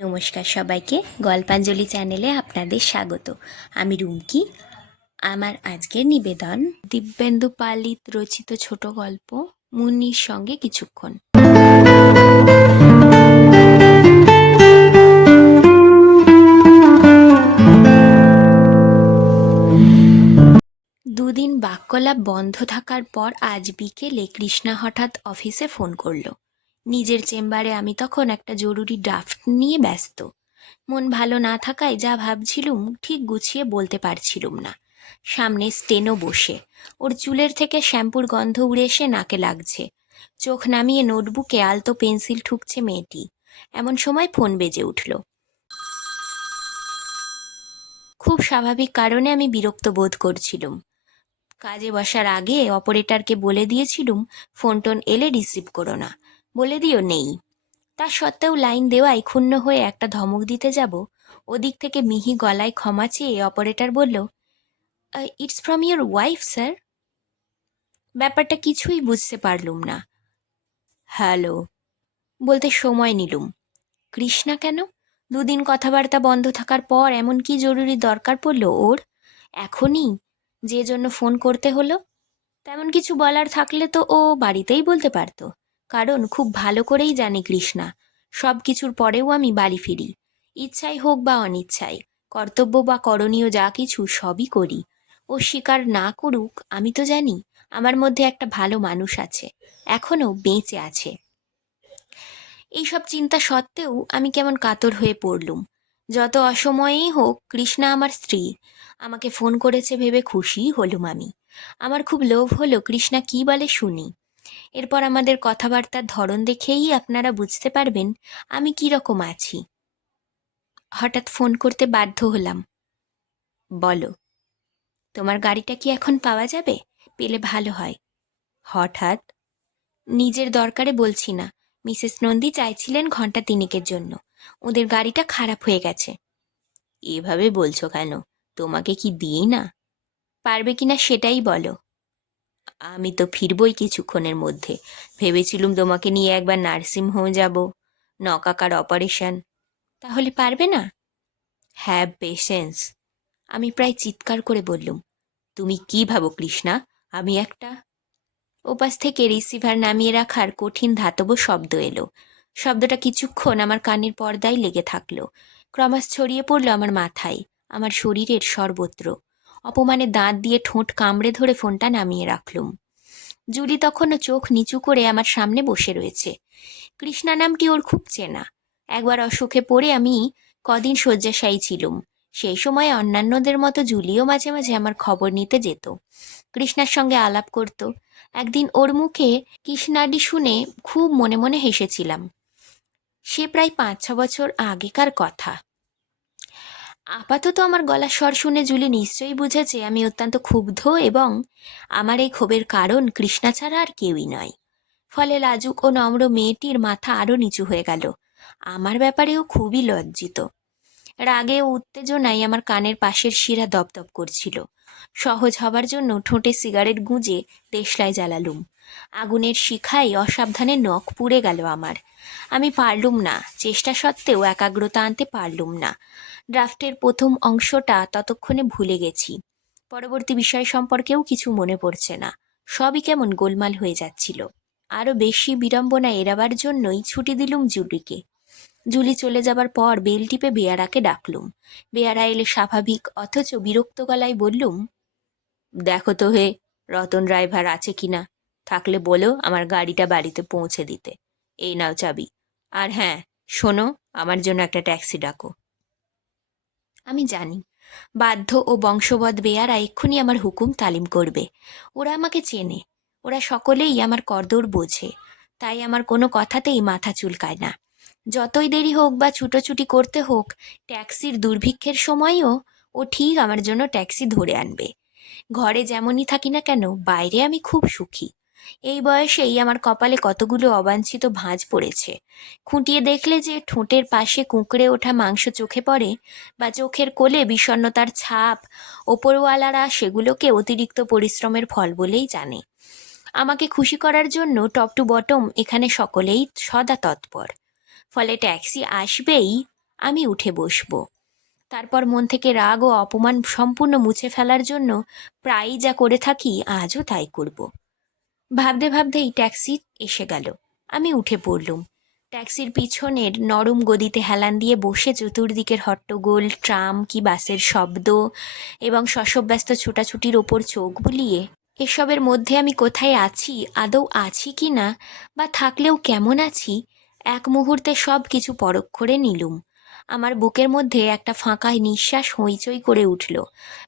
নমস্কার সবাইকে, গল্পাঞ্জলি চ্যানেলে আপনাদের স্বাগত। আমি রুমকি। আমার আজকের নিবেদন, দিব্যেন্দু পালিত রচিত ছোট গল্প, মুন্নির সঙ্গে কিছুক্ষণ। দুদিন বাক্যলাপ বন্ধ থাকার পর আজ বিকেলে কৃষ্ণা হঠাৎ অফিসে ফোন করল। নিজের চেম্বারে আমি তখন একটা জরুরি ড্রাফট নিয়ে ব্যস্ত। মন ভালো না থাকায় যা ভাবছিলুম, ঠিক গুছিয়ে বলতে পারছিলুম না। সামনে স্টেনো বসে। ওর চুলের থেকে শ্যাম্পুর গন্ধ উড়ে এসে নাকে লাগছে। চোখ নামিয়ে নোটবুকে আলতো পেন্সিল ঠুকছে মেয়েটি। এমন সময় ফোন বেজে উঠল। খুব স্বাভাবিক কারণে আমি বিরক্ত বোধ করছিলুম। কাজে বসার আগে অপারেটরকে বলে দিয়েছিলুম ফোন টোন এলে রিসিভ করো না। বলে দিও নেই। তা সত্ত্বেও লাইন দেওয়ায় ক্ষুণ্ণ হয়ে একটা ধমক দিতে যাব। ওদিক থেকে মিহি গলায় ক্ষমা চেয়ে অপারেটর বলল it's from your wife, sir? ব্যাপারটা কিছুই বুঝতে পারলুম না। হ্যালো, বলতে সময় নিলুম। কৃষ্ণা কেন? দুদিন কথাবার্তা বন্ধ থাকার পর এমন কি জরুরি দরকার পড়ল ওর? এখনই? যে জন্য ফোন করতে হলো? তেমন কিছু বলার থাকলে তো ও বাড়িতেই বলতে পারতো। কারণ খুব ভালো করেই জানে কৃষ্ণা। সব কিছুর পরেও আমি বাড়ি ফিরি। ইচ্ছাই হোক বা অনিচ্ছায় কর্তব্য বা করণীয় যা কিছু সবই করি। ও স্বীকার না করুক, আমি তো জানি, আমার মধ্যে একটা ভালো মানুষ আছে এখনও বেঁচে আছে। এইসব চিন্তা সত্ত্বেও আমি কেমন কাতর হয়ে পড়লুম। যত অসময়েই হোক, কৃষ্ণা আমার স্ত্রী। আমাকে ফোন করেছে ভেবে খুশি হলুম আমি। আমার খুব লোভ হলো কৃষ্ণা কি বলে শুনি। এরপর আমাদের কথাবার্তার ধরন দেখেই আপনারা বুঝতে পারবেন আমি কি রকম আছি। হঠাৎ ফোন করতে বাধ্য হলাম। বলো, তোমার গাড়িটা কি এখন পাওয়া যাবে? পেলে ভালো হয়। হঠাৎ? নিজের দরকারে বলছি না। মিসেস নন্দী চাইছিলেন ঘণ্টা তিনেকের জন্য। ওদের গাড়িটা খারাপ হয়ে গেছে। এভাবে বলছো কেন? তোমাকে কি দিই না? পারবে কিনা সেটাই বলো। আমি তো ফিরবই কিছুক্ষণের মধ্যে। ভেবেছিলুম তোমাকে নিয়ে একবার নার্সিং হোম যাব নকাকার অপারেশন। তাহলে পারবে না? Have patience. আমি প্রায় চিৎকার করে বললুম, তুমি কি ভাবো কৃষ্ণা? আমি একটা? ওপাশ থেকে রিসিভার নামিয়ে রাখার কঠিন ধাতব শব্দ এলো। শব্দটা কিছুক্ষণ আমার কানের পর্দায় লেগে থাকল। ক্রমাস ছড়িয়ে পড়ল আমার মাথায়, আমার শরীরের সর্বত্র। অপমানে দাঁত দিয়ে ঠোঁট কামড়ে ধরে ফোনটা নামিয়ে রাখলুম। জুলি তখনও চোখ নিচু করে আমার সামনে বসে রয়েছে। কৃষ্ণা নামটি ওর খুব চেনা। একবার অসুখে পড়ে আমি কদিন শয্যাশায়ী ছিলুম। সেই সময় অন্যান্যদের মতো জুলিও মাঝে মাঝে আমার খবর নিতে যেত। কৃষ্ণার সঙ্গে আলাপ করত। একদিন ওর মুখে কৃষ্ণাডি শুনে খুব মনে মনে হেসেছিলাম। সে প্রায় পাঁচ ছ বছর আগেকার কথা। আপাতত আমার গলার স্বর শুনে জুলি নিশ্চয়ই বুঝেছে আমি অত্যন্ত ক্ষুব্ধ এবং আমার এই ক্ষোভের কারণ কৃষ্ণা ছাড়া আর কেউই নয়। ফলে লাজুক ও নম্র মেয়েটির মাথা আরও নিচু হয়ে গেল। আমার ব্যাপারেও খুবই লজ্জিত। রাগে ও উত্তেজনায় আমার কানের পাশের শিরা দপদপ করছিল। সহজ হবার জন্য ঠোঁটে সিগারেট গুঁজে দেশলাই জ্বালালুম। আগুনের শিখায় অসাবধানে নখ পুড়ে গেল আমার। আমি পারলুম না, চেষ্টা সত্ত্বেও একাগ্রতা আনতে পারলুম না। ড্রাফটের প্রথম অংশটা ততক্ষণে ভুলে গেছি। পরবর্তী বিষয় সম্পর্কেও কিছু মনে পড়ছে না। সবই কেমন গোলমাল হয়ে যাচ্ছিল। আরও বেশি বিড়ম্বনা এড়াবার জন্যই ছুটি দিলুম জুলিকে। জুলি চলে যাবার পর বেল টিপে বেয়ারাকে ডাকলুম। বেয়ারা এলে স্বাভাবিক, অথচ বিরক্ত গলায় বললুম, দেখো তো হে, রতন ড্রাইভার আছে কিনা? থাকলে বলো আমার গাড়িটা বাড়িতে পৌঁছে দিতে। এই নাও চাবি। আর হ্যাঁ শোনো, আমার জন্য একটা ট্যাক্সি ডাকো। আমি জানি। বাধ্য ও বংশবদ বেয়ারা এক্ষুনি আমার হুকুম তালিম করবে। ওরা আমাকে চেনে। ওরা সকলেই আমার করদর বোঝে। তাই আমার কোনো কথাতেই মাথা চুলকায় না। যতই দেরি হোক বা ছুটোছুটি করতে হোক, ট্যাক্সির দুর্ভিক্ষের সময়ও ও ঠিক আমার জন্য ট্যাক্সি ধরে আনবে। ঘরে যেমনই থাকি না কেন, বাইরে আমি খুব সুখী। এই বয়সেই আমার কপালে কতগুলো অবাঞ্ছিত ভাঁজ পড়েছে। খুঁটিয়ে দেখলে যে ঠোঁটের পাশে কুঁকড়ে ওঠা মাংস চোখে পড়ে বা চোখের কোলে বিষণ্ণতার ছাপ, ওপরওয়ালারা সেগুলোকে অতিরিক্ত পরিশ্রমের ফল বলেই জানে। আমাকে খুশি করার জন্য টপ টু বটম এখানে সকলেই সদা তৎপর। ফলে ট্যাক্সি আসবেই, আমি উঠে বসবো। তারপর মন থেকে রাগ ও অপমান সম্পূর্ণ মুছে ফেলার জন্য প্রায়ই যা করে থাকি, আজও তাই করব। ভাবতে ভাবতেই ট্যাক্সি এসে গেল। আমি উঠে পড়লুম। ট্যাক্সির পিছনের নরম গদিতে হেলান দিয়ে বসে চতুর্দিকের হট্টগোল, ট্রাম কি বাসের শব্দ এবং শশব্যস্ত ছোটাছুটির ওপর চোখ বুলিয়ে, এসবের মধ্যে আমি কোথায় আছি, আদৌ আছি কি না, বা থাকলেও কেমন আছি, এক মুহূর্তে সব কিছু পরখ করে নিলুম। আমার বুকের মধ্যে একটা ফাঁকা নিঃশ্বাস হইচই করে উঠল।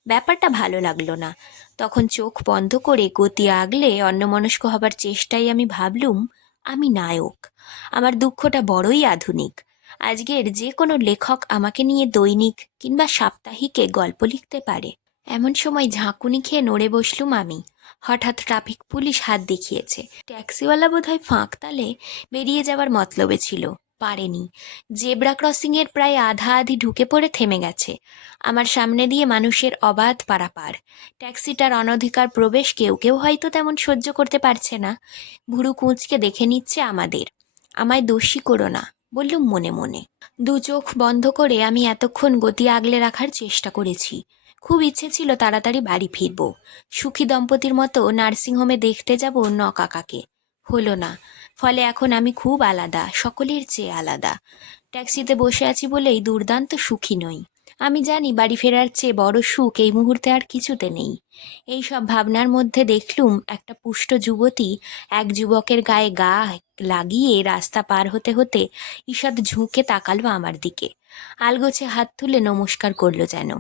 ব্যাপারটা ভালো লাগল না। তখন চোখ বন্ধ করে গতি আগলে অন্যমনস্ক হবার চেষ্টায় আমি ভাবলুম, আমি নায়ক। আমার দুঃখটা বড়ই আধুনিক। আজকের যে কোনো লেখক আমাকে নিয়ে দৈনিক কিংবা সাপ্তাহিকে গল্প লিখতে পারে। এমন সময় ঝাঁকুনি খেয়ে নড়ে বসলুম আমি। হঠাৎ ট্রাফিক পুলিশ হাত দেখিয়েছে। ট্যাক্সিওয়ালা বোধহয় ফাঁক তালে বেরিয়ে যাবার মতলবে ছিল। পারেনি। জেব্রা ক্রসিংয়ের প্রায় আধা আধি ঢুকে পড়ে থেমে গেছে। আমার সামনে দিয়ে মানুষের অবাধ পারাপার। ট্যাক্সিটার অনধিকার প্রবেশ কেউ কেউ হয়তো তেমন সহ্য করতে পারছে না। ভুরু কুঁচকে দেখে নিচ্ছে আমাদের। আমায় দোষী করো না, বললুম মনে মনে। দু চোখ বন্ধ করে আমি এতক্ষণ গতি আগলে রাখার চেষ্টা করেছি। খুব ইচ্ছে ছিল তাড়াতাড়ি বাড়ি ফিরব। সুখী দম্পতির মতো নার্সিংহোমে দেখতে যাব ন কাকাকে হলো না। ফলে এখন আমি খুব আলাদা, সকলের চেয়ে আলাদা। ট্যাক্সিতে বসে আছি বলেই দুর্দান্ত সুখী নই। আমি জানি বাড়ি ফেরার চেয়ে বড় সুখ এই মুহূর্তে আর কিছুতে নেই। এই সব ভাবনার মধ্যে দেখলুম একটা পুষ্ট যুবতী এক যুবকের গায়ে গা লাগিয়ে রাস্তা পার হতে হতে ঈষৎ ঝুঁকে তাকালো আমার দিকে। আলগোছে হাত তুলে নমস্কার করল যেন।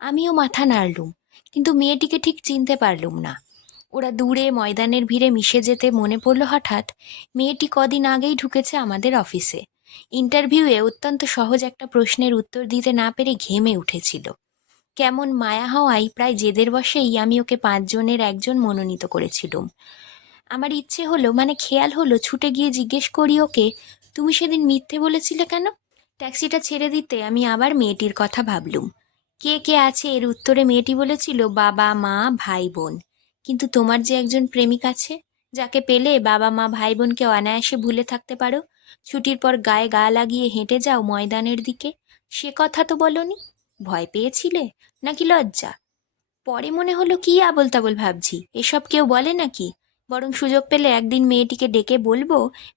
আমিও মাথা নাড়লুম, কিন্তু মেয়েটিকে ঠিক চিনতে পারলুম না। ওরা দূরে ময়দানের ভিড়ে মিশে যেতে মনে পড়ল হঠাৎ। মেয়েটি কদিন আগেই ঢুকেছে আমাদের অফিসে। ইন্টারভিউয়ে অত্যন্ত সহজ একটা প্রশ্নের উত্তর দিতে না পেরে ঘেমে উঠেছিল। কেমন মায়া হওয়ায় প্রায় জেদের বসেই আমি ওকে পাঁচজনের একজন মনোনীত করেছিলুম। আমার ইচ্ছে হলো মানে খেয়াল হলো, ছুটে গিয়ে জিজ্ঞেস করি ওকে, তুমি সেদিন মিথ্যে বলেছিলে কেন? ট্যাক্সিটা ছেড়ে দিতে আমি আবার মেয়েটির কথা ভাবলুম। কে কে আছে এর উত্তরে মেয়েটি বলেছিল, বাবা, মা, ভাই, বোন। কিন্তু তোমার যে একজন প্রেমিক আছে, যাকে পেলে বাবা, মা ভাই বোনকে অনায়াসে ভুলে থাকতে পারো, ছুটির পর গায়ে গা লাগিয়ে হেঁটে যাও ময়দানের দিকে, সে কথা তো বলনি? ভয় পেয়েছিলে? নাকি লজ্জা? পরে মনে হলো কি আবল তাবল ভাবছি, এসব কেউ বলে নাকি? বরং সুযোগ পেলে একদিন মেয়েটিকে ডেকে বলব,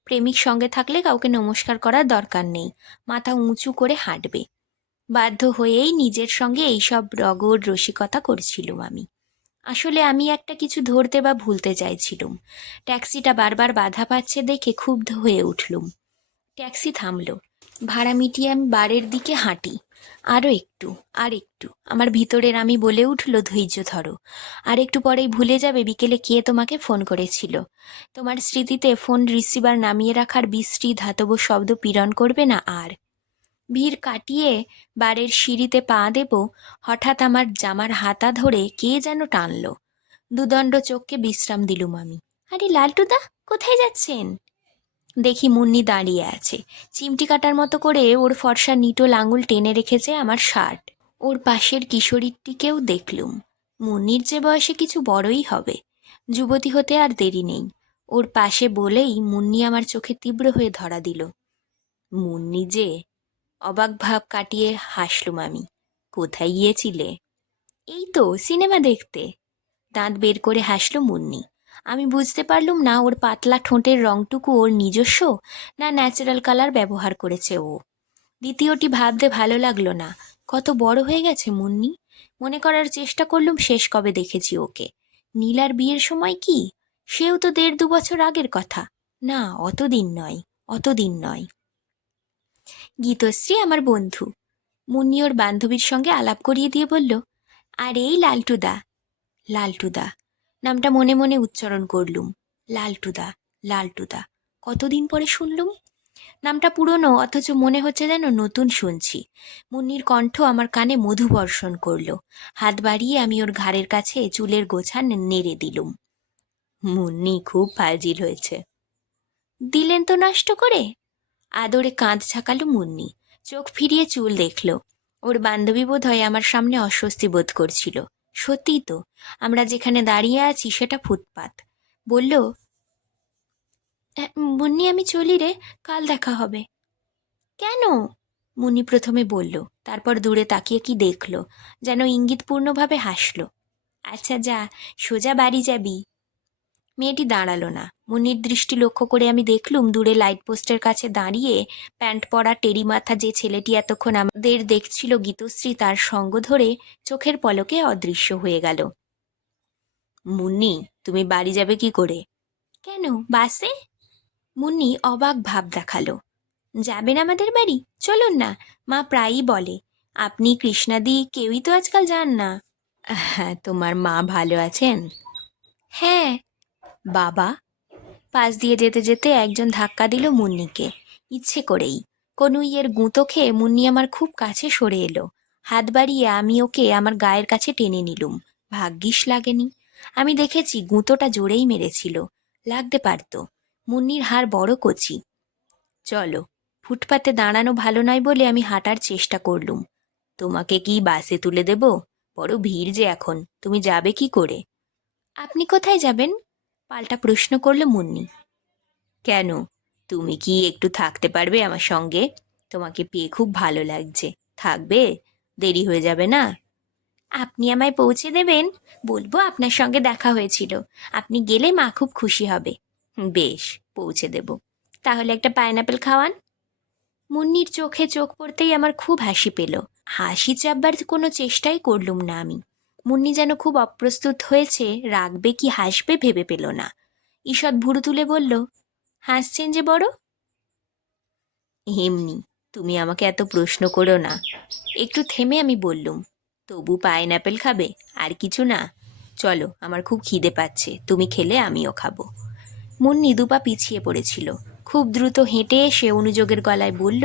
প্রেমিক সঙ্গে থাকলে কাউকে নমস্কার করার দরকার নেই, মাথা উঁচু করে হাঁটবে। বাধ্য হয়েই নিজের সঙ্গে এইসব রগর রসিকতা করছিলুম আমি। আসলে আমি একটা কিছু ধরতে বা ভুলতে চাইছিলুম। ট্যাক্সিটা বারবার বাধা পাচ্ছে দেখে ক্ষুব্ধ হয়ে উঠলুম। ট্যাক্সি থামলো। ভাড়া মিটিয়ে আমি বারের দিকে হাঁটি। আরও একটু, আর একটু। আমার ভিতরের আমি বলে উঠল, ধৈর্য ধরো। আর একটু পরেই ভুলে যাবে বিকেলে কে তোমাকে ফোন করেছিল। তোমার স্মৃতিতে ফোন রিসিভার নামিয়ে রাখার বিশ্রী ধাতব শব্দ পীড়ন করবে না আর? ভিড় কাটিয়ে বাড়ির সিঁড়িতে পা দেব, হঠাৎ আমার জামার হাতা ধরে কে যেন টানল। দুদণ্ড চোখকে বিশ্রাম দিলুম আমি। আরে লালটুদা, কোথায় যাচ্ছেন? দেখি মুন্নি দাঁড়িয়ে আছে। চিমটি কাটার মতো করে ওর ফর্সা নিটোল আঙুল টেনে রেখেছে আমার শার্ট। ওর পাশের কিশোরীটিকেও দেখলুম। মুন্নির যে বয়সে কিছু বড়ই হবে। যুবতী হতে আর দেরি নেই। ওর পাশে বলেই মুন্নি আমার চোখে তীব্র হয়ে ধরা দিল। মুন্নি যে অবাক ভাব কাটিয়ে হাসলুম আমি। কোথায় গিয়েছিলে? এই তো, সিনেমা দেখতে। দাঁত বের করে হাসলো মুন্নি। আমি বুঝতে পারলুম না ওর পাতলা ঠোঁটের রংটুকু ওর নিজস্ব না ন্যাচারাল কালার ব্যবহার করেছে ও। দ্বিতীয়টি ভাবতে ভালো লাগল না। কত বড় হয়ে গেছে মুন্নি। মনে করার চেষ্টা করলুম শেষ কবে দেখেছি ওকে। নীলার বিয়ের সময় কি? সেও তো দেড় দু বছর আগের কথা। না, অতদিন নয় অতদিন নয়। গীতশ্রী আমার বন্ধু। মুন্নি ওর বান্ধবীর সঙ্গে আলাপ করিয়ে দিয়ে বলল, আর, এই লালটুদা। লালটুদা? নামটা মনে মনে উচ্চারণ করলুম। লালটুদা লালটুদা, কতদিন পরে শুনলুম? নামটা পুরনো, অথচ মনে হচ্ছে যেন নতুন শুনছি। মুন্নির কণ্ঠ আমার কানে মধু বর্ষণ করল। হাত বাড়িয়ে আমি ওর ঘাড়ের কাছে চুলের গোছা নেড়ে দিলুম। মুন্নি খুব ফাজিল হয়েছে। দিলেন তো নষ্ট করে? আদরে কাঁধ ছাকালো মুন্নি। চোখ ফিরিয়ে চুল দেখল। ওর বান্ধবী বোধ হয় আমার সামনে অস্বস্তি বোধ করছিল। সত্যিই তো, আমরা যেখানে দাঁড়িয়ে আছি সেটা ফুটপাত। বলল মুন্নি আমি চলি রে, কাল দেখা হবে। কেন? মুন্নি প্রথমে বলল, তারপর দূরে তাকিয়ে কি দেখল, যেন ইঙ্গিতপূর্ণভাবে হাসলো। আচ্ছা যা, সোজা বাড়ি যাবি। মেয়েটি দাঁড়াল না। মুন্নির দৃষ্টি লক্ষ্য করে আমি দেখলুম দূরে লাইট পোস্টের কাছে দাঁড়িয়ে প্যান্ট পরা টেরি মাথা যে ছেলেটি এতক্ষণ আমাদের দেখছিল গীতশ্রী তার সঙ্গ ধরে চোখের পলকে অদৃশ্য হয়ে গেল। মুন্নি, তুমি বাড়ি যাবে কি করে? কেন, বাসে? মুন্নি অবাক ভাব দেখাল। যাবেন আমাদের বাড়ি? চলুন না, মা প্রায়ই বলে। আপনি কৃষ্ণাদি, কেউই তো আজকাল যান না। হ্যাঁ তোমার মা ভালো আছেন? হ্যাঁ বাবা। পাশ দিয়ে যেতে যেতে একজন ধাক্কা দিল মুন্নিকে। ইচ্ছে করেই। কনুইয়ের গুঁতো খেয়ে মুন্নি আমার খুব কাছে সরে এলো। হাত বাড়িয়ে আমি ওকে আমার গায়ের কাছে টেনে নিলুম। ভাগ্যিস লাগেনি। আমি দেখেছি গুঁতোটা জোরেই মেরেছিল। লাগতে পারতো। মুন্নির হাড় বড় কচি। চলো, ফুটপাতে দাঁড়ানো ভালো নয় বলে আমি হাঁটার চেষ্টা করলুম। তোমাকে কি বাসে তুলে দেব? বড় ভিড় যে এখন। তুমি যাবে কি করে? আপনি কোথায় যাবেন? পাল্টা প্রশ্ন করল মুন্নি। কেন? তুমি কি একটু থাকতে পারবে আমার সঙ্গে? তোমাকে পেয়ে খুব ভালো লাগছে। থাকবে? দেরি হয়ে যাবে না? আপনি আমায় পৌঁছে দেবেন? বলব আপনার সঙ্গে দেখা হয়েছিল। আপনি গেলে মা খুব খুশি হবে। বেশ, পৌঁছে দেব। তাহলে একটা পাইনাপেল খাওয়ান। মুন্নির চোখে চোখ পড়তেই আমার খুব হাসি পেল। হাসি চাপবার কোনো চেষ্টাই করলুম না আমি। মুন্নি যেন খুব অপ্রস্তুত হয়েছে, রাগবে কি হাসবে ভেবে পেল না। ঈষৎ ভুরু তুলে বলল, হাসছেন যে বড়? এমনি, তুমি আমাকে এত প্রশ্ন করো না। একটু থেমে আমি বললুম, তবু পাইনঅ্যাপেল খাবে, আর কিছু না। চলো, আমার খুব খিদে পাচ্ছে, তুমি খেলে আমিও খাব। মুন্নি দুপা পিছিয়ে পড়েছিল। খুব দ্রুত হেঁটে এসে অনুযোগের গলায় বলল,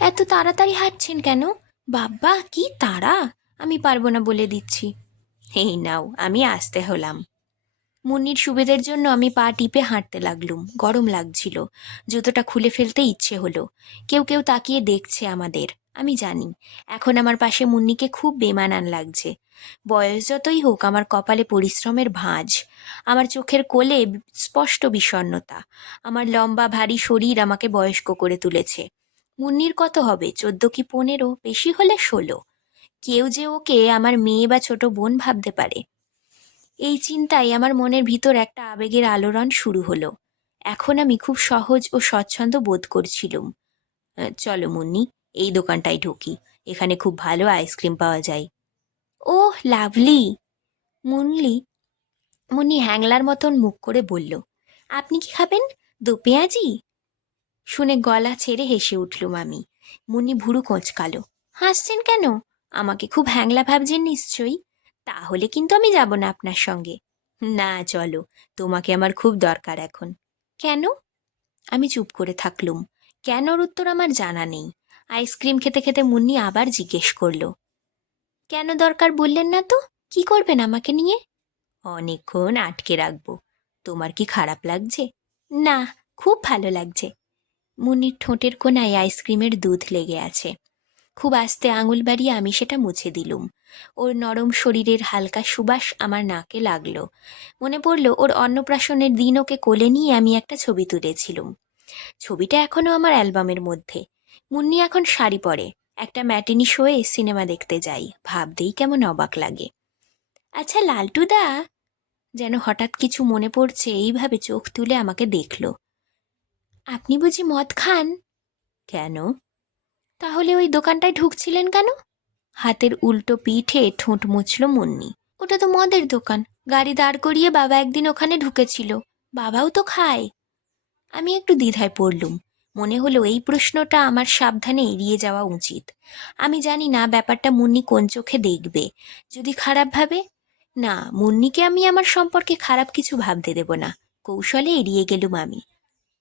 এত তাড়াতাড়ি হাঁটছেন কেন? বাব্বা, কি তাড়া! আমি পারব না বলে দিচ্ছি। এই নাও, আমি আসতে হলাম। মুন্নির সুবিধের জন্য আমি পা টিপে হাঁটতে লাগলুম। গরম লাগছিল। জুতোটা খুলে ফেলতে ইচ্ছে হলো। কেউ কেউ তাকিয়ে দেখছে আমাদের। আমি জানি, এখন আমার পাশে মুন্নিকে খুব বেমানান লাগছে। বয়স যতই হোক, আমার কপালে পরিশ্রমের ভাঁজ। আমার চোখের কোলে স্পষ্ট বিষণ্ণতা। আমার লম্বা, ভারী শরীর আমাকে বয়স্ক করে তুলেছে। মুন্নির কত হবে? চোদ্দ কি পনেরো? বেশি হলে ষোলো। কেউ যে ওকে আমার মেয়ে বা ছোট বোন ভাবতে পারে। এই চিন্তায় আমার মনের ভিতর একটা আবেগের আলোড়ন শুরু হলো। এখন আমি খুব সহজ ও স্বচ্ছন্দ বোধ করছিলুম। চলো মুন্নি, এই দোকানটায় ঢুকি। এখানে খুব ভালো আইসক্রিম পাওয়া যায়। ও লাভলি। মুনলি, মুন্নি হ্যাংলার মতন মুখ করে বলল, আপনি কি খাবেন? দু পেঁয়াজি? শুনে গলা ছেড়ে হেসে উঠলুম আমি। মুন্নি ভুরু কোঁচকালো, হাসছেন কেন? আমাকে খুব হ্যাংলা ভাবছেন নিশ্চয়ই। তাহলে কিন্তু আমি যাব না আপনার সঙ্গে। না, চলো, তোমাকে আমার খুব দরকার এখন। কেন? আমি চুপ করে থাকলুম। কেনর উত্তর আমার জানা নেই। আইসক্রিম খেতে খেতে মুন্নি আবার জিজ্ঞেস করল, কেন দরকার বললেন না তো? কি করবেন আমাকে নিয়ে? অনেকক্ষণ আটকে রাখব। তোমার কি খারাপ লাগছে? না, খুব ভালো লাগছে। মুন্নির ঠোঁটের কোনায় আইসক্রিমের দুধ লেগে আছে। খুব আস্তে আঙুল বাড়িয়ে আমি সেটা মুছে দিলুম। ওর নরম শরীরের হালকা সুবাস আমার নাকে লাগল। মনে পড়ল ওর অন্নপ্রাশনের দিন ওকে কোলে নিয়ে আমি একটা ছবি তুলেছিলুম। ছবিটা এখনও আমার অ্যালবামের মধ্যে। মুন্নি এখন শাড়ি পরে। একটা ম্যাটিনি শোয়ে সিনেমা দেখতে যাই। ভাবতেই কেমন অবাক লাগে। আচ্ছা লালটুদা? যেন হঠাৎ কিছু মনে পড়ছে, এইভাবে চোখ তুলে আমাকে দেখল। আপনি বুঝি মদ খান? কেন? তাহলে ওই দোকানটায় ঢুকছিলেন কেন? হাতের উল্টো পিঠে ঠোঁট মুছল মুন্নি। ওটা তো মদের দোকান। গাড়ি দাঁড় করিয়ে বাবা একদিন ওখানে ঢুকেছিল। বাবাও তো খায়। আমি একটু দ্বিধায় পড়লুম। মনে হলো এই প্রশ্নটা আমার সাবধানে এড়িয়ে যাওয়া উচিত। আমি জানি না ব্যাপারটা মুন্নি কোন চোখে দেখবে। যদি খারাপ ভাবে? না, মুন্নিকে আমি আমার সম্পর্কে খারাপ কিছু ভাবতে দেব না। কৌশলে এড়িয়ে গেলুম আমি।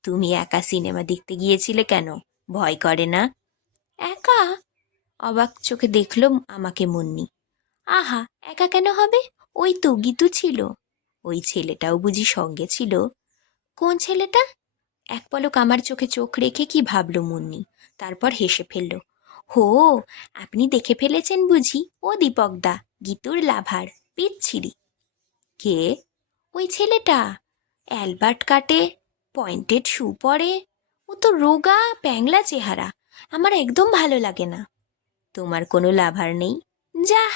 তুমি একা সিনেমা দেখতে গিয়েছিলে কেন? ভয় করে না? একা? অবাক চোখে দেখল আমাকে মুন্নি। আহা, একা কেন হবে? ওই তো গীতু ছিল। ওই ছেলেটাও বুঝি সঙ্গে ছিল। কোন ছেলেটা? এক পলক আমার চোখে চোখ রেখে কি ভাবল মুন্নি। তারপর হেসে ফেলল, হো, আপনি দেখে ফেলেছেন বুঝি? ও দীপকদা, গীতুর লাভার, পিচ্ছিরি। কে? ওই ছেলেটা। অ্যালবার্ট কাটে, পয়েন্টেড শু পরে। ও তো রোগা, প্যাংলা চেহারা। আমার একদম ভালো লাগে না। তোমার কোনো লাভার নেই? যা।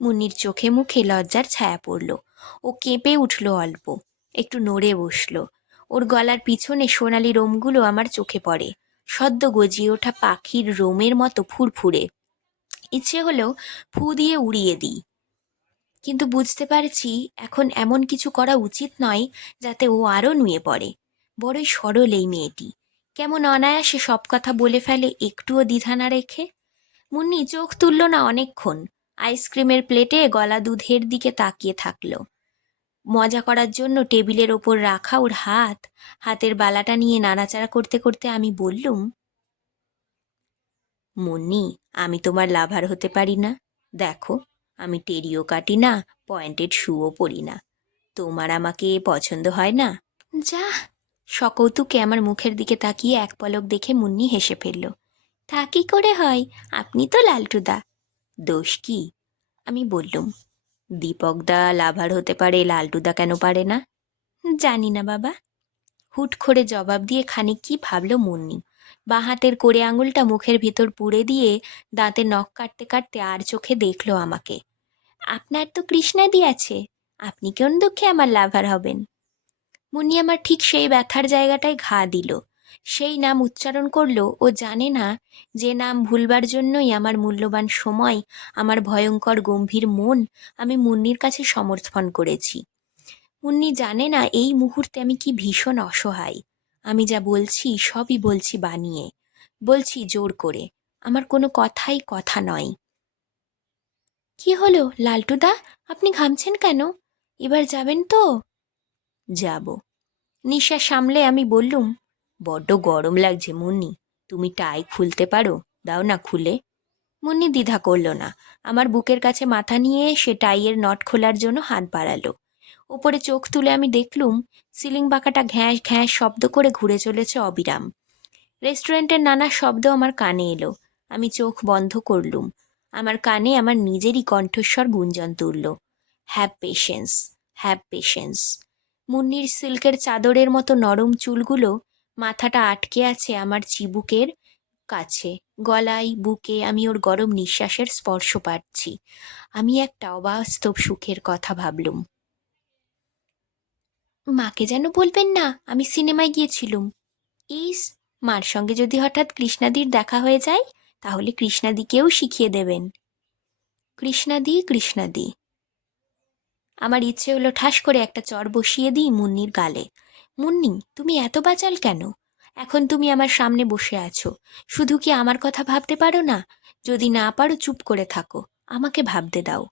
মুন্নির চোখে মুখে লজ্জার ছায়া পড়ল। ও কেঁপে উঠল অল্প। একটু নড়ে বসল। ওর গলার পিছনে সোনালি রোমগুলো আমার চোখে পড়ে। সদ্য গজিয়ে ওঠা পাখির রোমের মতো ফুরফুরে। ইচ্ছে হলো ফু দিয়ে উড়িয়ে দিই। কিন্তু বুঝতে পারছি, এখন এমন কিছু করা উচিত নয়, যাতে ও আরও নুয়ে পড়ে। বড়ই সরল এই মেয়েটি। কেমন অনায়াসে সব কথা বলে ফেলে একটুও দ্বিধা না রেখে? মুন্নি চোখ তুলল না অনেকক্ষণ। আইসক্রিমের প্লেটে গলা দুধের দিকে তাকিয়ে থাকল। মজা করার জন্য টেবিলের ওপর রাখা ওর হাত, হাতের বালাটা নিয়ে নাড়াচাড়া করতে করতে আমি বললুম, মুন্নি, আমি তোমার লাভার হতে পারি না। দেখো, আমি টেরিও কাটি না, পয়েন্টেড শুও পরি না। তোমার আমাকে পছন্দ হয় না? যা সকৌতুকে আমার মুখের দিকে তাকিয়ে এক পলক দেখে মুন্নি হেসে ফেলল, তা কি করে হয়? আপনি তো লালটুদা। দোষ কি? আমি বললুম দীপকদা লাভার হতে পারে, লালটুদা কেন পারে না? জানি না বাবা। হুট করে জবাব দিয়ে খানিক কি ভাবল মুন্নি, বাঁ হাতের কোড়ে আঙুলটা মুখের ভিতর পুড়ে দিয়ে দাঁতে নখ কাটতে কাটতে আর চোখে দেখল আমাকে, আপনার তো কৃষ্ণাদি আছে, আপনি কোন দুঃখে আমার লাভার হবেন? মুন্নি আমার ঠিক সেই ব্যথার জায়গাটায় ঘা দিল। সেই নাম উচ্চারণ করল, ও জানে না যে নাম ভুলবার জন্যই আমার মূল্যবান সময়, আমার ভয়ঙ্কর গম্ভীর মন আমি মুন্নির কাছে সমর্থন করেছি। মুন্নি জানে না এই মুহূর্তে আমি কি ভীষণ অসহায়। আমি যা বলছি, সবই বলছি বানিয়ে। বলছি জোর করে। আমার কোনো কথাই কথা নয়। কি হলো, লালটুদা? আপনি ঘামছেন কেন? এবার যাবেন তো? যাব। নিশা সামলে আমি বললুম, বড্ড গরম লাগছে মুন্নি, তুমি টাই খুলতে পারো? দাও না খুলে। মুন্নি দ্বিধা করল না, আমার বুকের কাছে মাথা নিয়ে সে টাইয়ের নট খোলার জন্য হাত বাড়ালো। ওপরে চোখ তুলে আমি দেখলুম, সিলিং বাঁকাটা ঘ্যাঁস ঘ্যাঁস শব্দ করে ঘুরে চলেছে অবিরাম। রেস্টুরেন্টের নানা শব্দ আমার কানে এলো, আমি চোখ বন্ধ করলুম, আমার কানে আমার নিজেরই কণ্ঠস্বর গুঞ্জন তুলল, হ্যাভ পেশেন্স হ্যাভ পেশেন্স। মুন্নির সিল্কের চাদরের মতো নরম চুলগুলো মাথাটা আটকে আছে আমার চিবুকের কাছে। গলায়, বুকে আমি ওর গরম নিঃশ্বাসের স্পর্শ পাচ্ছি। আমি একটা অবাস্তব সুখের কথা ভাবলুম। মাকে যেন বলবেন না, আমি সিনেমায় গিয়েছিলুম। ইস, মার সঙ্গে যদি হঠাৎ কৃষ্ণাদির দেখা হয়ে যায়, তাহলে কৃষ্ণাদিকেও শিখিয়ে দেবেন। কৃষ্ণাদি কৃষ্ণাদি। আমার ইচ্ছে হলো ঠাস করে একটা চর বসিয়ে দিই মুন্নির গালে। মুন্নি, তুমি এত বাচাল কেন? এখন তুমি আমার সামনে বসে আছো। শুধু কি আমার কথা ভাবতে পারো না? যদি না পারো, চুপ করে থাকো। আমাকে ভাবতে দাও।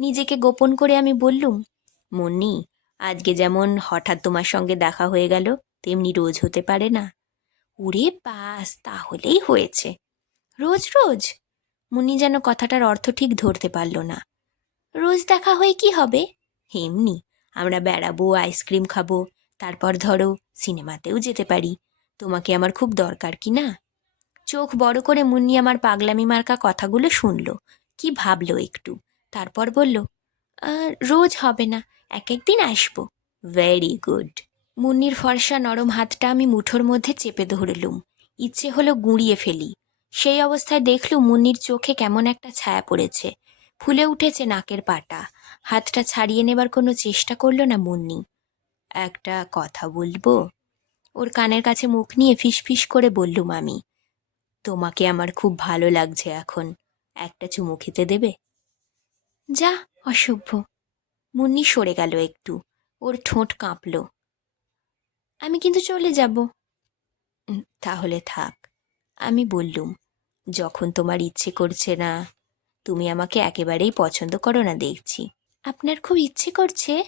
নিজেকে গোপন করে আমি বললুম, মুন্নি, আজকে যেমন হঠাৎ তোমার সঙ্গে দেখা হয়ে গেল, তেমনি রোজ হতে পারে না। উড়ে বাস, তাহলেই হয়েছে। রোজ রোজ? মুন্নি যেন কথাটার অর্থ ঠিক ধরতে পারল না। রোজ দেখা হয়ে কি হবে? এমনি, আমরা বেড়াবো, আইসক্রিম খাব, তারপর ধরো সিনেমাতেও যেতে পারি। তোমাকে আমার খুব দরকার, কি না? চোখ বড় করে মুন্নি আমার পাগলামি মার্কা কথাগুলো শুনল। কি ভাবলো একটু? তারপর বলল রোজ হবে না, এক একদিন আসব। ভেরি গুড মুন্নির ফর্সা নরম হাতটা আমি মুঠোর মধ্যে চেপে ধরলুম। ইচ্ছে হলো গুঁড়িয়ে ফেলি। সেই অবস্থায় দেখলুম মুন্নির চোখে কেমন একটা ছায়া পড়েছে। ফুলে উঠেছে নাকের পাটা। হাতটা ছাড়িয়ে নেবার কোনো চেষ্টা করল না মুন্নি। একটা কথা বলব? ওর কানের কাছে মুখ নিয়ে ফিসফিস করে বললুম আমি তোমাকে আমার খুব ভালো লাগছে এখন। একটা চুমু খেতে দেবে? যা, অসভ্য। মুন্নি সরে গেল একটু। ওর ঠোঁট কাঁপল। আমি কিন্তু চলে যাব। তাহলে থাক। আমি বললুম, যখন তোমার ইচ্ছে করছে না, তুমি আমাকে একেবারেই পছন্দ করো না, দেখছি। আপনার খুব ইচ্ছে করছে?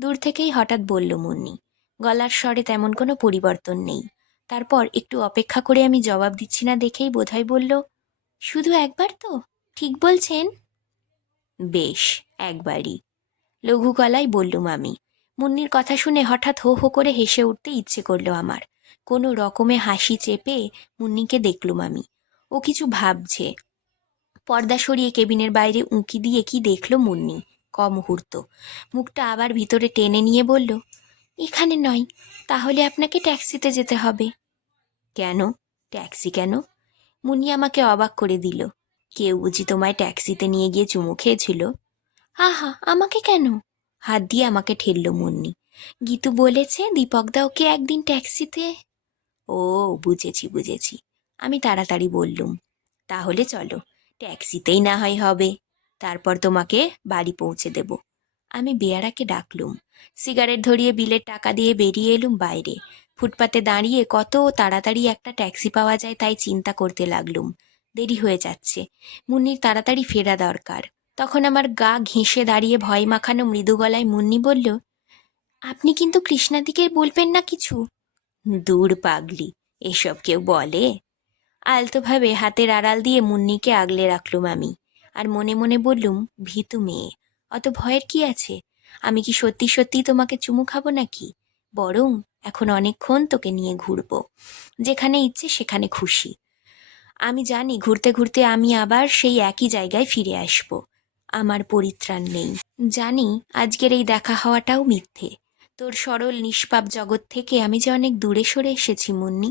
দূর থেকেই হঠাৎ বলল মুন্নি, গলার স্বরে তেমন কোনো পরিবর্তন নেই। তারপর একটু অপেক্ষা করে আমি জবাব দিচ্ছি না দেখেই বোধহয় বলল, শুধু একবার তো? ঠিক বলছেন? বেশ, একবারই। লঘু গলায় বললুম আমি। মুন্নির কথা শুনে হঠাৎ হো হো করে হেসে উঠতে ইচ্ছে করল আমার। কোনো রকমে হাসি চেপে মুন্নিকে দেখলুম আমি। ও কিছু ভাবছে। পর্দা সরিয়ে কেবিনের বাইরে উঁকি দিয়ে কি দেখল মুন্নি? ক মুহূর্ত মুখটা আবার ভিতরে টেনে নিয়ে বলল, এখানে নয়, তাহলে আপনাকে ট্যাক্সিতে যেতে হবে। কেন? ট্যাক্সি কেন? মুনি আমাকে অবাক করে দিল, কেউ বুঝি তোমায় ট্যাক্সিতে নিয়ে গিয়ে চুমু খেয়েছিল? আহা, আমাকে কেন? হাত দিয়ে আমাকে ঠেলল মুন্নি, গীতু বলেছে দীপকদা ওকে একদিন ট্যাক্সিতে? ও, বুঝেছি বুঝেছি। আমি তাড়াতাড়ি বললুম, তাহলে চলো, ট্যাক্সিতেই না হয় হবে। তারপর তোমাকে বাড়ি পৌঁছে দেব। আমি বেয়ারাকে ডাকলুম। সিগারেট ধরিয়ে বিলের টাকা দিয়ে বেরিয়ে এলুম বাইরে। ফুটপাতে দাঁড়িয়ে কত তাড়াতাড়ি একটা ট্যাক্সি পাওয়া যায় তাই চিন্তা করতে লাগলুম। দেরি হয়ে যাচ্ছে। মুন্নির তাড়াতাড়ি ফেরা দরকার। তখন আমার গা ঘেঁষে দাঁড়িয়ে ভয় মাখানো মৃদু গলায় মুন্নি বলল, আপনি কিন্তু কৃষ্ণাদিকে বলবেন না কিছু? দূর পাগলি, এসব কেউ বলে? আলতোভাবে হাতের আড়াল দিয়ে মুন্নিকে আগলে রাখলুম আমি। আর মনে মনে বললুম, ভীতু মেয়ে, অত ভয়ের কি আছে? আমি কি সত্যি সত্যি তোমাকে চুমু খাব নাকি? বরং এখন অনেকক্ষণ তোকে নিয়ে ঘুরবো। যেখানে ইচ্ছে সেখানে খুশি। আমি জানি ঘুরতে ঘুরতে আমি আবার সেই একই জায়গায় ফিরে আসব। আমার পরিত্রাণ নেই। জানি আজকের এই দেখা হওয়াটাও মিথ্যে। তোর সরল নিষ্পাপ জগৎ থেকে আমি যে অনেক দূরে সরে এসেছি, মুন্নি।